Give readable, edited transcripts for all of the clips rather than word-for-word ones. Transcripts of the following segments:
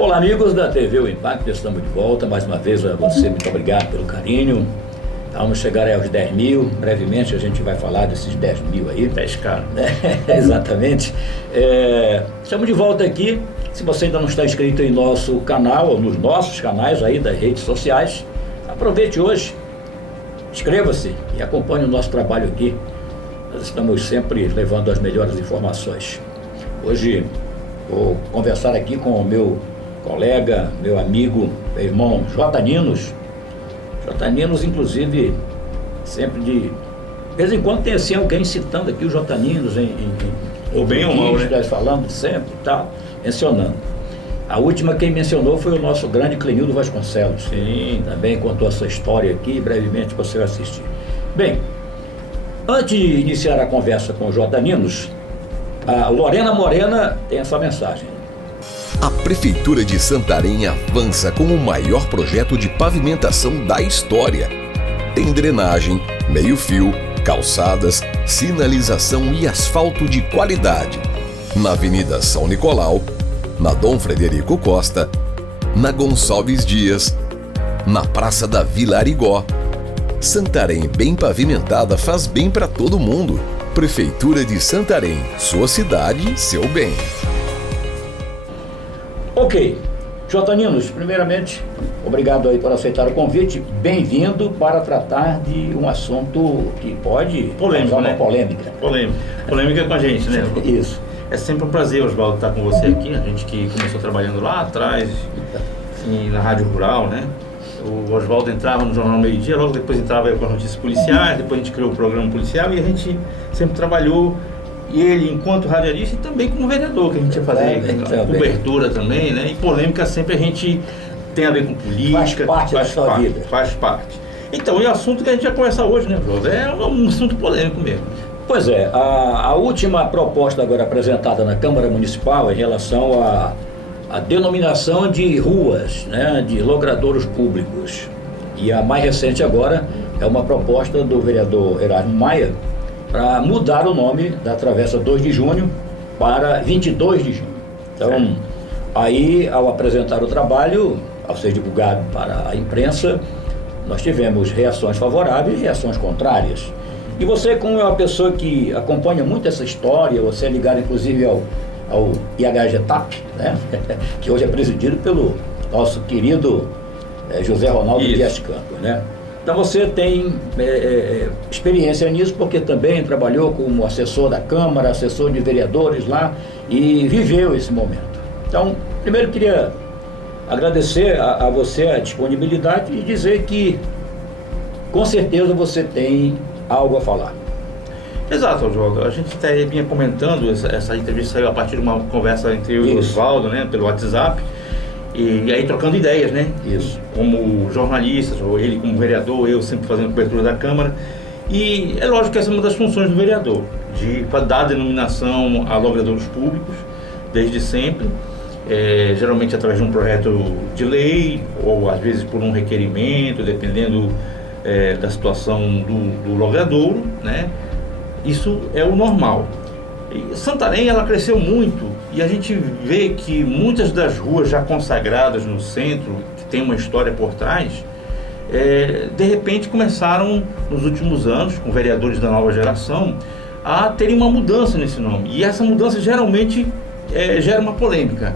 Olá, amigos da TV O Impacto, estamos de volta. Mais uma vez a você, muito obrigado pelo carinho. Vamos chegar aos 10 mil, brevemente a gente vai falar desses 10 mil aí. 10K. Exatamente. Estamos de volta aqui. Se você ainda não está inscrito em nosso canal, ou nos nossos canais aí das redes sociais, aproveite hoje, inscreva-se e acompanhe o nosso trabalho aqui. Nós estamos sempre levando as melhores informações. Hoje vou conversar aqui com o meu colega, meu amigo, meu irmão J. Ninos. J. Ninos, inclusive, sempre de vez em quando tem assim alguém citando aqui o J. Ninos ou bem ou mal, né? Falando sempre e tal, mencionando. A última quem mencionou foi o nosso grande Clenildo Vasconcelos. Sim. Também contou a sua história aqui, brevemente você vai assistir. Bem, antes de iniciar a conversa com o J. Ninos, a Lorena Morena tem essa mensagem. A Prefeitura de Santarém avança com o maior projeto de pavimentação da história. Tem drenagem, meio-fio, calçadas, sinalização e asfalto de qualidade. Na Avenida São Nicolau, na Dom Frederico Costa, na Gonçalves Dias, na Praça da Vila Arigó. Santarém bem pavimentada faz bem para todo mundo. Prefeitura de Santarém, sua cidade, seu bem. Ok, J. Ninos, primeiramente, obrigado aí por aceitar o convite. Bem-vindo para tratar de um assunto que pode causar uma polêmica. Polêmica com a gente, né? Isso. É sempre um prazer, Oswaldo, estar com você aqui. A gente que começou trabalhando lá atrás, assim, na Rádio Rural, né? O Oswaldo entrava no Jornal Meio Dia, logo depois entrava com as notícias policiais, depois a gente criou o programa policial e a gente sempre trabalhou. E ele, enquanto radialista, e também como vereador, que a gente ia fazer cobertura também, né? E polêmica sempre a gente tem a ver com política. Faz parte da sua vida. Faz parte. Então, e o assunto que a gente vai conversar hoje, né, José? É um assunto polêmico mesmo. Pois é, a última proposta agora apresentada na Câmara Municipal em relação à denominação de ruas, né, de logradouros públicos. E a mais recente agora é uma proposta do vereador Erasmo Maia, para mudar o nome da Travessa 2 de Junho para 22 de junho. Então, aí, ao apresentar o trabalho, ao ser divulgado para a imprensa, nós tivemos reações favoráveis e reações contrárias. E você, como é uma pessoa que acompanha muito essa história, você é ligado inclusive ao IHGTAP, né? Que hoje é presidido pelo nosso querido José Ronaldo Dias Campos, né? Então você tem experiência nisso, porque também trabalhou como assessor da Câmara, assessor de vereadores lá e viveu esse momento. Então, primeiro eu queria agradecer a você a disponibilidade e dizer que com certeza você tem algo a falar. Exato, Oswaldo. A gente até vinha comentando, essa entrevista saiu a partir de uma conversa entre eu e o Oswaldo, né, pelo WhatsApp. E aí trocando ideias, né? Isso. Como jornalistas, ou ele como vereador, eu sempre fazendo cobertura da Câmara. E é lógico que essa é uma das funções do vereador, de dar denominação a logradouros públicos, desde sempre, geralmente através de um projeto de lei, ou às vezes por um requerimento, dependendo da situação do logradouro, né? Isso é o normal. E Santarém, ela cresceu muito e a gente vê que muitas das ruas já consagradas no centro, que tem uma história por trás, de repente começaram nos últimos anos, com vereadores da nova geração, a terem uma mudança nesse nome. E essa mudança geralmente gera uma polêmica,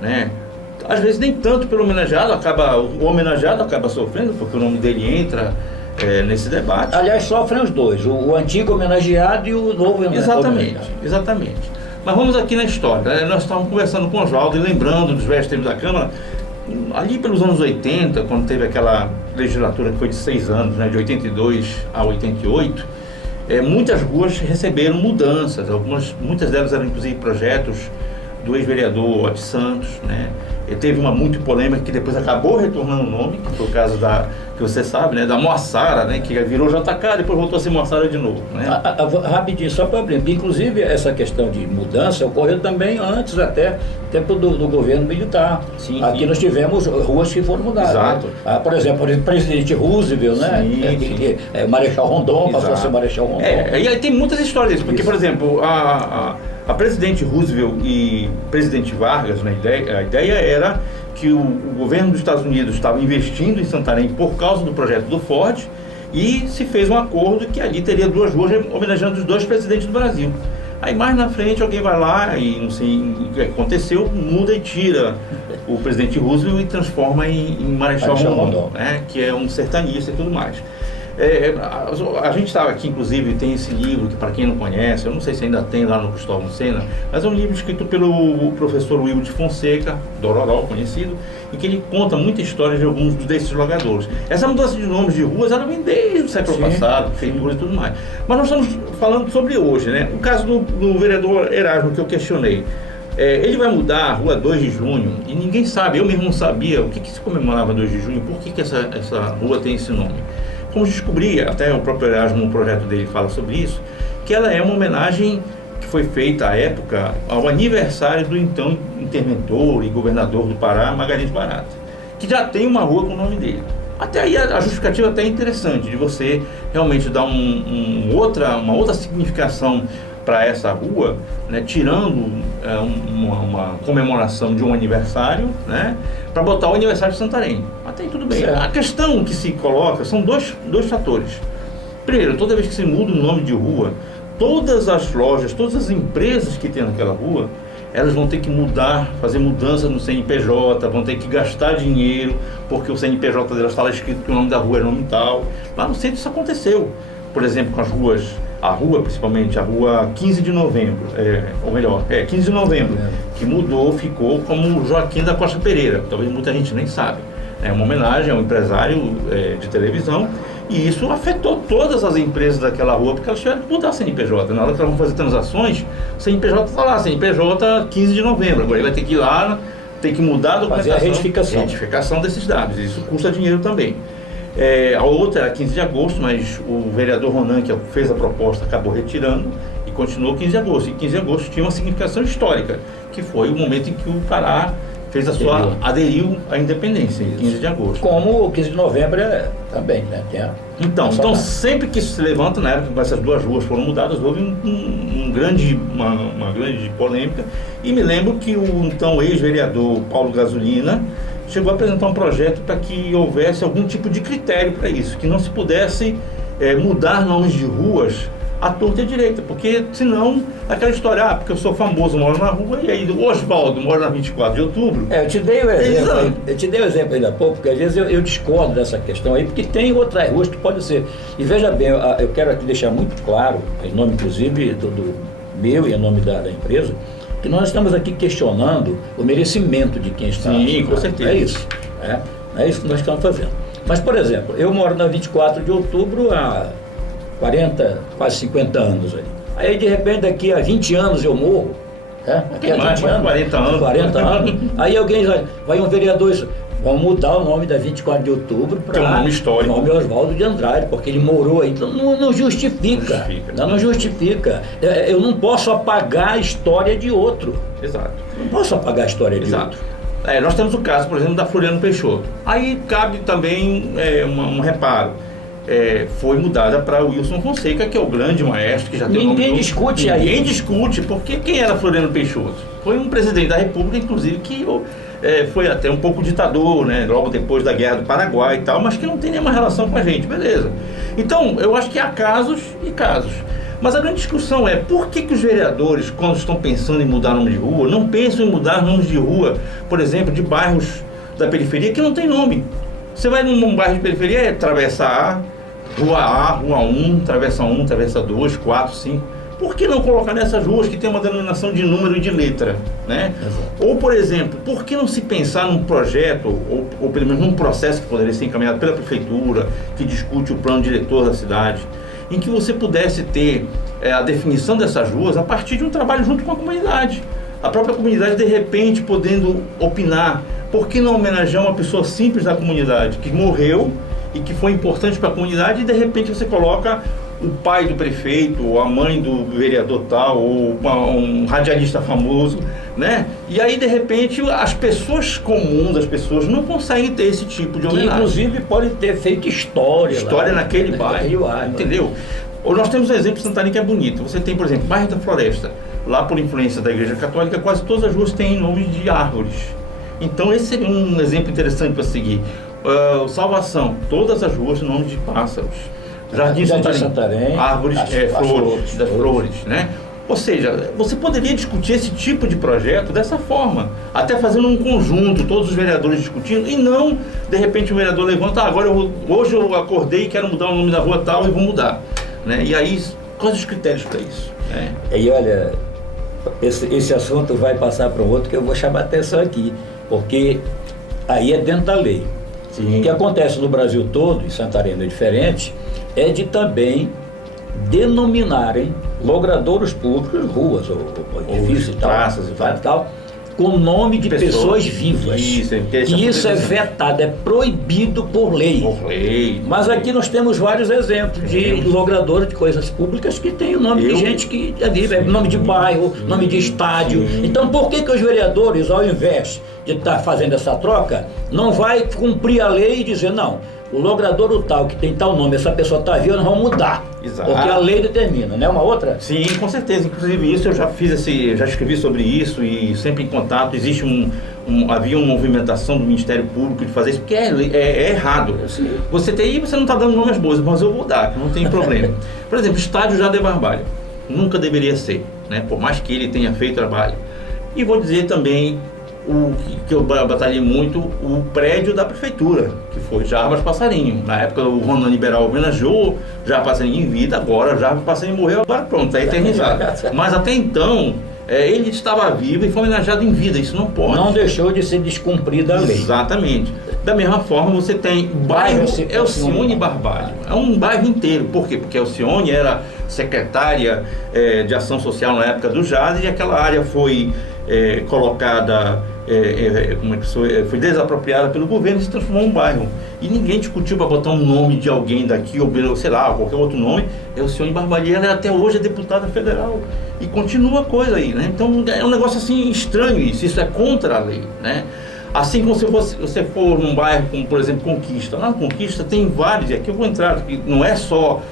né? Às vezes nem tanto pelo homenageado, o homenageado acaba sofrendo, porque o nome dele entra nesse debate. Aliás, sofrem os dois, o antigo homenageado e o novo homenageado. Exatamente. Mas vamos aqui na história, né? Nós estávamos conversando com o Oswaldo e lembrando dos velhos tempos da Câmara, ali pelos anos 80, quando teve aquela legislatura que foi de 6 anos, né, de 82 a 88, muitas ruas receberam mudanças, muitas delas eram inclusive projetos do ex-vereador Oti Santos, né? E teve uma muito polêmica que depois acabou retornando o nome, que foi o caso que você sabe, né, da Moassara, né, que virou JK, depois voltou a ser Moassara de novo, né? Rapidinho, só para abrir, inclusive essa questão de mudança ocorreu também antes até, tempo do governo militar. Sim, aqui sim. Nós tivemos ruas que foram mudadas. Exato. Né? Por exemplo, o presidente Roosevelt, né? Sim. Marechal Rondon, passou a Exato. ser Marechal Rondon. E aí tem muitas histórias, porque, Isso. por exemplo, a presidente Roosevelt e presidente Vargas, né, a ideia era que o governo dos Estados Unidos estava investindo em Santarém por causa do projeto do Ford, e se fez um acordo que ali teria 2 ruas homenageando os 2 presidentes do Brasil. Aí mais na frente alguém vai lá e não sei o que aconteceu, muda e tira o presidente Roosevelt e transforma em Marechal Rondon, né, que é um sertanista e tudo mais. A gente estava aqui, inclusive, tem esse livro que, para quem não conhece, eu não sei se ainda tem lá no Cristóvão Sena, mas é um livro escrito pelo professor Will de Fonseca, Dororó, conhecido, em que ele conta muita história de alguns desses logadores. Essa mudança de nomes de ruas, ela vem desde o século passado, prefeitura e tudo mais. Mas nós estamos falando sobre hoje, né? O caso do vereador Erasmo, que eu questionei. Ele vai mudar a rua 2 de junho, e ninguém sabe, eu mesmo não sabia o que se comemorava 2 de junho, por que essa rua tem esse nome. Como descobri, até o próprio Erasmo, no projeto dele, fala sobre isso, que ela é uma homenagem que foi feita à época ao aniversário do então interventor e governador do Pará, Margaride Barata, que já tem uma rua com o nome dele. Até aí a justificativa até é interessante, de você realmente dar uma outra significação para essa rua, né, tirando uma comemoração de um aniversário, né, para botar o aniversário de Santarém. Até aí tudo bem. Certo. A questão que se coloca são dois fatores. Primeiro, toda vez que se muda o nome de rua, todas as lojas, todas as empresas que tem naquela rua, elas vão ter que fazer mudança no CNPJ, vão ter que gastar dinheiro, porque o CNPJ delas está lá escrito que o nome da rua é nome tal. Lá no centro isso aconteceu. Por exemplo, com as ruas, principalmente a rua 15 de novembro, 15 de novembro, que mudou, ficou como Joaquim da Costa Pereira, talvez muita gente nem sabe. É uma homenagem a um empresário de televisão, e isso afetou todas as empresas daquela rua, porque elas tiveram que mudar a CNPJ. Na hora que elas vão fazer transações, o CNPJ está lá, CNPJ 15 de novembro, agora ele vai ter que ir lá, tem que mudar a documentação, fazer a retificação desses dados, isso custa dinheiro também. A outra era 15 de agosto, mas o vereador Ronan, que fez a proposta, acabou retirando e continuou 15 de agosto. E 15 de agosto tinha uma significação histórica, que foi o momento em que o Pará fez aderiu à independência, 15 de agosto. Como o 15 de novembro também, né? Então sempre que isso se levanta, na época que essas 2 ruas foram mudadas, houve uma grande polêmica. E me lembro que o então ex-vereador Paulo Gasolina chegou a apresentar um projeto para que houvesse algum tipo de critério para isso, que não se pudesse mudar nomes de ruas à torta e à direita, porque senão aquela história, porque eu sou famoso, moro na rua, e aí o Oswaldo mora na 24 de outubro. Eu te dei o exemplo ainda há pouco, porque às vezes eu discordo dessa questão aí, porque tem outras ruas que pode ser. E veja bem, eu quero aqui deixar muito claro, em nome inclusive do meu e em nome da empresa, que nós estamos aqui questionando o merecimento de quem está. Sim, com certeza. É isso. É isso que nós estamos fazendo. Mas, por exemplo, eu moro na 24 de outubro há 40, quase 50 anos ali. Aí, de repente, daqui a 20 anos eu morro. Daqui a 20 anos, 40 anos. Aí alguém vai um vereador, vão mudar o nome da 24 de outubro para um nome histórico. O nome Oswaldo de Andrade, porque ele morou aí. Então não justifica. Não justifica. Eu não posso apagar a história de outro. Exato. Não posso apagar a história de outro. Nós temos o caso, por exemplo, da Floriano Peixoto. Aí cabe também um reparo. Foi mudada para o Wilson Fonseca, que é o grande maestro, que já tem Ninguém discute aí. Ninguém discute, porque quem era Floriano Peixoto? Foi um presidente da República, inclusive, que foi até um pouco ditador, né? Logo depois da Guerra do Paraguai e tal, mas que não tem nenhuma relação com a gente, beleza. Então, eu acho que há casos e casos. Mas a grande discussão é por que os vereadores, quando estão pensando em mudar nome de rua, não pensam em mudar nomes de rua, por exemplo, de bairros da periferia que não tem nome. Você vai num bairro de periferia, Travessa A, Rua 1, Travessa 1, Travessa 2, 4, 5. Por que não colocar nessas ruas que tem uma denominação de número e de letra, né? Ou, por exemplo, por que não se pensar num projeto, ou pelo menos num processo que poderia ser encaminhado pela prefeitura, que discute o plano diretor da cidade, em que você pudesse ter a definição dessas ruas a partir de um trabalho junto com a comunidade. A própria comunidade, de repente, podendo opinar. Por que não homenagear uma pessoa simples da comunidade, que morreu e que foi importante para a comunidade, e de repente você coloca o pai do prefeito, ou a mãe do vereador tal, ou um radialista famoso, né? E aí, de repente, as pessoas comuns, as pessoas não conseguem ter esse tipo de homenagem. Que, inclusive, pode ter feito história lá, naquele bairro, entendeu? Ou nós temos um exemplo em Santarém que é bonito. Você tem, por exemplo, bairro da Floresta. Lá, por influência da Igreja Católica, quase todas as ruas têm nomes de árvores. Então esse seria um exemplo interessante para seguir. Salvação, todas as ruas nome de pássaros. Jardim Santarém, árvores, flores, né? Ou seja, você poderia discutir esse tipo de projeto dessa forma, até fazendo um conjunto, todos os vereadores discutindo, e não, de repente, o vereador levanta, agora hoje eu acordei e quero mudar o nome da rua tal e vou mudar. Né? E aí, quais os critérios para isso? Né? E olha, esse assunto vai passar para o outro que eu vou chamar a atenção aqui, porque aí é dentro da lei. Sim. O que acontece no Brasil todo, em Santarém é diferente, é de também denominarem logradouros públicos, ruas ou edifícios e tal, praças e tal, com nome de pessoas vivas. Isso é vetado, é proibido por lei. Mas aqui nós temos vários exemplos de logradores de coisas públicas que tem o nome de gente que é nome de bairro, nome de estádio. Então por que os vereadores, ao invés de estar fazendo essa troca, não vai cumprir a lei e dizer, não, o logradouro tal, que tem tal nome, essa pessoa está viva, nós vamos mudar. Exato. Porque a lei determina, né? Uma outra? Sim, com certeza. Inclusive isso eu já já escrevi sobre isso e sempre em contato. Existe havia uma movimentação do Ministério Público de fazer isso, porque é errado. Sim. Você não está dando nome às boas, mas eu vou dar, não tem problema. Por exemplo, estádio Jader Barbalho. Nunca deveria ser, né? Por mais que ele tenha feito trabalho. E vou dizer também que eu batalhei muito, o prédio da prefeitura, que foi Jarbas Passarinho. Na época o Ronan Liberal homenageou Jarbas Passarinho em vida, agora Jarbas Passarinho morreu, agora pronto, está eternizado. Mas até então, ele estava vivo e foi homenageado em vida, isso não pode. Não deixou de ser descumprida a lei. Exatamente. Da mesma forma, você tem bairro Elcione Barbalho. É um bairro inteiro. Por quê? Porque Elcione era secretária de Ação Social na época do Jader e aquela área foi colocada, foi desapropriada pelo governo e se transformou em um bairro. E ninguém discutiu para botar um nome de alguém daqui, ou sei lá, qualquer outro nome. Elcione Barbalho, ela até hoje é deputada federal. E continua a coisa aí, né? Então é um negócio assim estranho isso é contra a lei, né? Assim como se você for num bairro como, por exemplo, Conquista. Lá na Conquista tem vários, e aqui eu vou entrar, não é só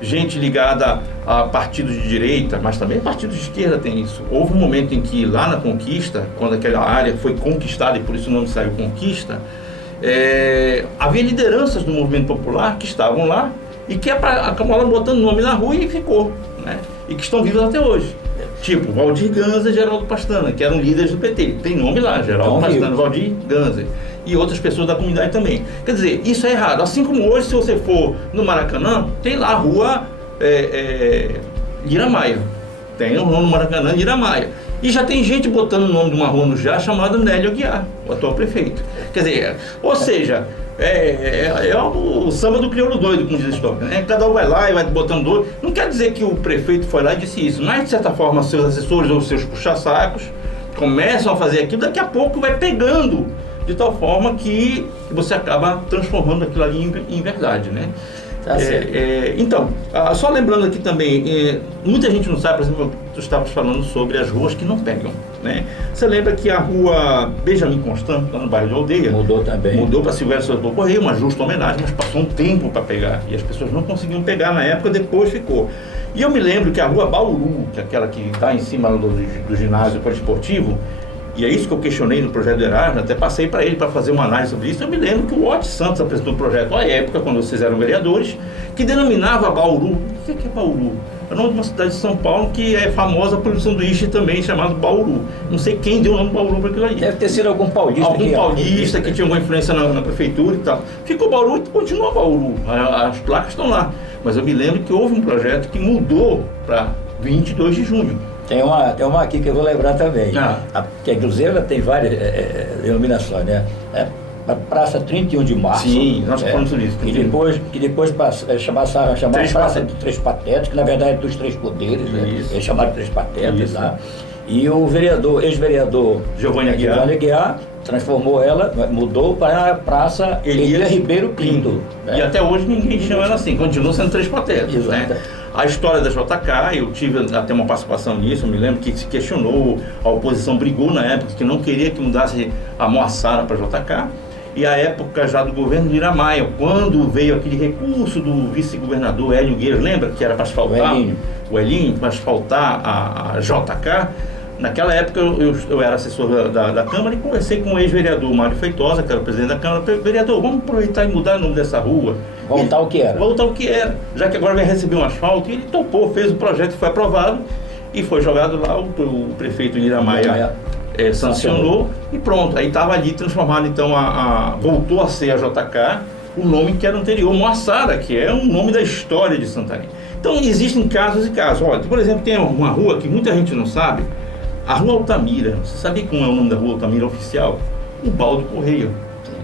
gente ligada a partidos de direita, mas também partidos de esquerda tem isso. Houve um momento em que lá na Conquista, quando aquela área foi conquistada, e por isso o nome saiu Conquista, havia lideranças do movimento popular que estavam lá e que acabaram botando nome na rua e ficou, né? E que estão vivos até hoje. Tipo, Valdir Ganza e Geraldo Pastana, que eram líderes do PT. Tem nome lá, Geraldo Pastana, Valdir Ganza. E outras pessoas da comunidade também. Quer dizer, isso é errado. Assim como hoje, se você for no Maracanã, tem lá a rua Lira Maia. Tem o nome no Maracanã, Lira Maia. E já tem gente botando o nome de uma rua no Já chamada Nélio Aguiar, o atual prefeito. Quer dizer, ou seja, é o samba do crioulo doido, como diz a história, né? Cada um vai lá e vai botando doido. Não quer dizer que o prefeito foi lá e disse isso, mas de certa forma seus assessores ou seus puxa-sacos começam a fazer aquilo, daqui a pouco vai pegando, de tal forma que você acaba transformando aquilo ali em verdade, né? Tá certo. Então, só lembrando aqui também, muita gente não sabe, por exemplo, tu estavas falando sobre as ruas que não pegam, né? Você lembra que a rua Benjamin Constant, lá no bairro de Aldeia, mudou também. Mudou para Silvestre do Correio, uma justa homenagem, mas passou um tempo para pegar, e as pessoas não conseguiam pegar na época, depois ficou. E eu me lembro que a rua Bauru, que é aquela que está em cima do ginásio poliesportivo, e é isso que eu questionei no projeto do Erasmo, até passei para ele para fazer uma análise sobre isso. Eu me lembro que o Otis Santos apresentou um projeto à época, quando vocês eram vereadores, que denominava Bauru. O que é Bauru? É o nome de uma cidade de São Paulo que é famosa por um sanduíche também chamado Bauru. Não sei quem deu o nome Bauru para aquilo aí. Deve ter sido algum paulista. Algum paulista que tinha alguma influência na prefeitura e tal. Ficou Bauru e continua Bauru. As placas estão lá. Mas eu me lembro que houve um projeto que mudou para 22 de junho. Tem uma aqui que eu vou lembrar também. Que a inclusive ela tem várias denominações, né? A Praça 31 de Março. Sim, nós falamos sobre isso. Que depois passaram a chamar Praça dos Três Patetas, que na verdade é dos Três Poderes, né? Eles chamaram de Três Patetas lá. E o ex-vereador Giovanni Aguiar transformou ela, mudou para a Praça Elias Ribeiro Pinto. Né? E até hoje ninguém chama ela assim, continua sendo Três Patetas. Né? A história da JK, eu tive até uma participação nisso, eu me lembro que se questionou, a oposição brigou na época que não queria que mudasse a Moassara para JK, e a época já do governo Lira Maia, quando veio aquele recurso do vice-governador Hélio Gueiros, lembra que era para asfaltar o Elinho, para asfaltar a JK, Naquela época eu era assessor da Câmara e conversei com o ex-vereador Mário Feitosa, que era o presidente da Câmara. Vereador, vamos aproveitar e mudar o nome dessa rua. Voltar ao que era. Voltar ao que era. Já que agora vai receber um asfalto, e ele topou, fez o projeto, foi aprovado e foi jogado lá, o prefeito Iramaia sancionou e pronto. Aí estava ali transformado, então, voltou a ser a JK, o nome que era anterior, Moaçara, que é um nome da história de Santarém. Então existem casos e casos. Olha, por exemplo, tem uma rua que muita gente não sabe, a Rua Altamira. Você sabia como é o nome da Rua Altamira oficial? O Baldo Correia,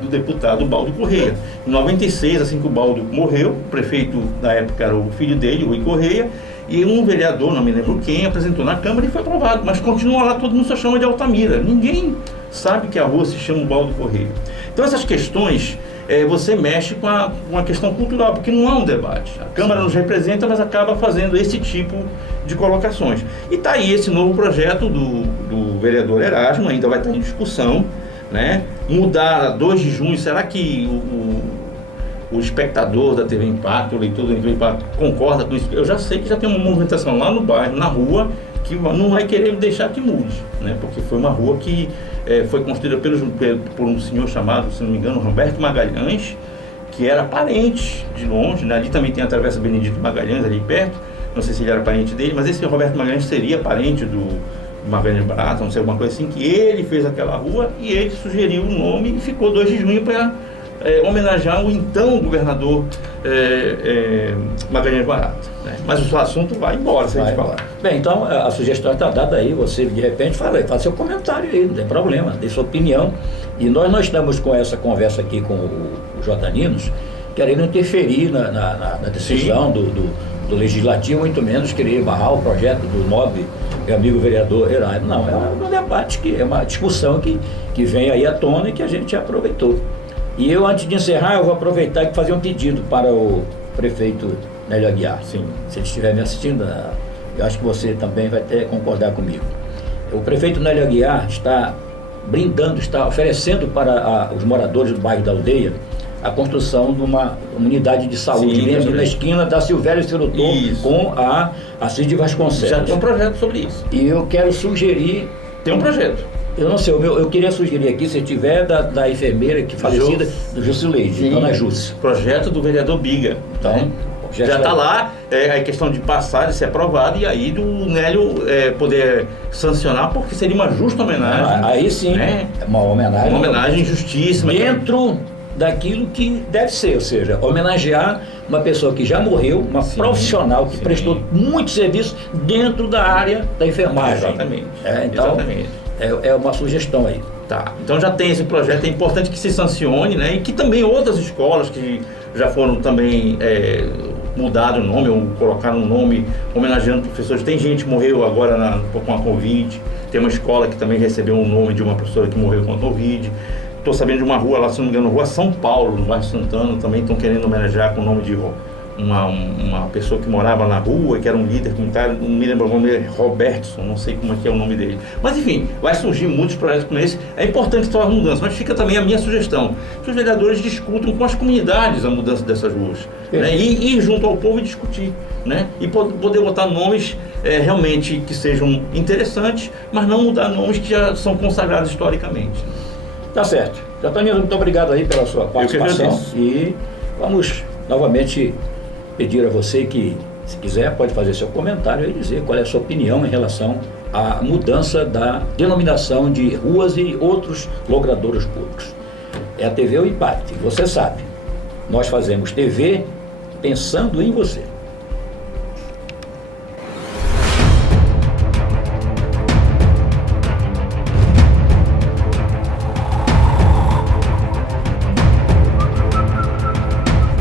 do deputado Baldo Correia. Em 96, assim que o Baldo morreu, o prefeito da época era o filho dele, o Rui Correia, e um vereador, não me lembro quem, apresentou na Câmara e foi aprovado. Mas continua lá, todo mundo só chama de Altamira. Ninguém sabe que a rua se chama Baldo Correia. Então essas questões, você mexe com a questão cultural, porque não há um debate. A Câmara nos representa, mas acaba fazendo esse tipo de colocações. E está aí esse novo projeto do vereador Erasmo, ainda vai estar em discussão, né? Mudar a 2 de junho, será que o espectador da TV Impacto, o leitor da TV Impacto concorda com isso? Eu já sei que já tem uma movimentação lá no bairro, na rua, que não vai querer deixar que mude, né? Porque foi uma rua que foi construída por um senhor chamado, se não me engano, Roberto Magalhães, que era parente de longe, né? Ali também tem a Travessa Benedito Magalhães, ali perto, não sei se ele era parente dele, mas esse Roberto Magalhães seria parente do Magalhães Barata, não sei, alguma coisa assim, que ele fez aquela rua e ele sugeriu o nome e ficou 2 de junho para homenagear o então governador Magalhães Barata, né? Mas o assunto vai embora se a gente falar. Bem, então a sugestão está dada aí, você de repente fala seu comentário aí, não tem problema, dê sua opinião. E nós não estamos com essa conversa aqui com o J. Ninos, querendo interferir na decisão do Legislativo, muito menos querer barrar o projeto do nobre e amigo vereador Erasmo. Não, é um debate, é uma discussão que vem aí à tona e que a gente aproveitou. E eu, antes de encerrar, eu vou aproveitar e fazer um pedido para o prefeito Nélio Aguiar. Sim. Se ele estiver me assistindo, eu acho que você também vai concordar comigo. O prefeito Nélio Aguiar está oferecendo para os moradores do bairro da Aldeia a construção de uma unidade de saúde, mesmo na esquina da Silvério Serotor com a Cid Vasconcelos. Já tem um projeto sobre isso. E eu quero sugerir... Tem um projeto. Eu não sei, eu queria sugerir aqui, se tiver da enfermeira que falecida, do Jusileide, Dona Jussi. Projeto do vereador Biga. Então, já está lá, a questão de passar, de ser aprovado, e aí do Nélio poder sancionar, porque seria uma justa homenagem. Aí sim, né? Uma homenagem justíssima. Dentro daquilo que deve ser, ou seja, homenagear uma pessoa que já morreu, uma profissional que prestou muito serviço dentro da área da enfermagem. Exatamente. Então, exatamente. É uma sugestão aí. Tá, então já tem esse projeto, é importante que se sancione, né? E que também outras escolas que já foram também mudaram o nome ou colocaram um nome homenageando professores. Tem gente que morreu agora com a Covid, tem uma escola que também recebeu um nome de uma professora que morreu com a Covid. Estou sabendo de uma rua lá, se não me engano, Rua São Paulo, no bairro Santana, também estão querendo homenagear com o nome de uma pessoa que morava na rua, que era um líder comunitário, não me lembro o nome dele, Robertson, não sei como é que é o nome dele. Mas enfim, vai surgir muitos projetos como esse. É importante que as mudanças, mas fica também a minha sugestão, que os vereadores discutam com as comunidades a mudança dessas ruas, né? E ir junto ao povo e discutir, né? E poder botar nomes realmente que sejam interessantes, mas não mudar nomes que já são consagrados historicamente. Tá certo. Jatanino, muito obrigado aí pela sua participação. E vamos novamente pedir a você que, se quiser, pode fazer seu comentário e dizer qual é a sua opinião em relação à mudança da denominação de ruas e outros logradouros públicos. É a TV O Impacto, você sabe. Nós fazemos TV pensando em você.